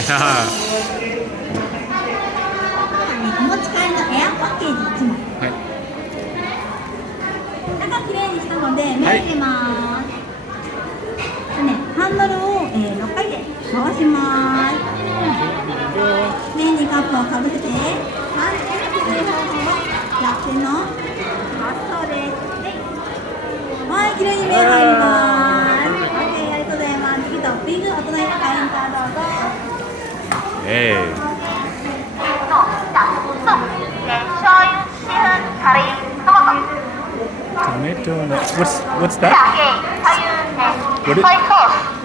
お持ち帰りのエアパッケージ1枚。はい。中きれいにしたので麺入れます。でね、ハンドルを、6回で回します。麺にカップをかぶせて、完成する方法をやっての発想です。はい、きれいに麺入ります。OK、ありがとうございます。次トッピング、お隣のカウンターどうぞ。Tomato. What's that? What is,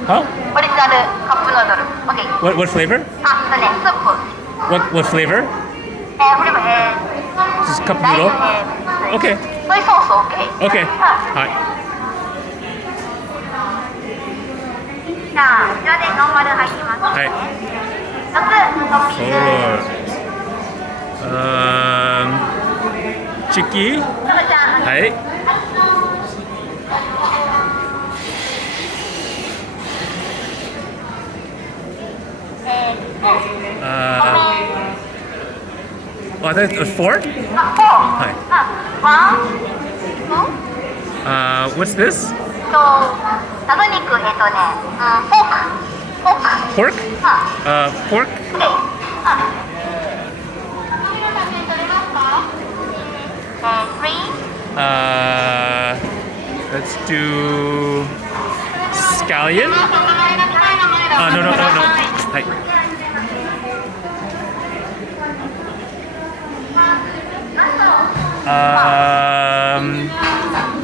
huh? Original cup noodle. Okay. What flavor? スープ。What flavor? これもJust cup noodle. Okay. ソイソース OK。Okay. はい。じゃあこちらでノーマル入ります。はい。4つトッピング。チキ。ちゃん。はい。Oh, that's a four? はい。What's this? ラム肉フォーク。Pork? Pork? Let's do scallion. No. はい。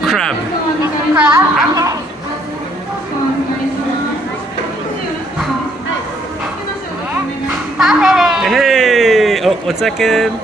Crab. Hey! Oh, 1 second.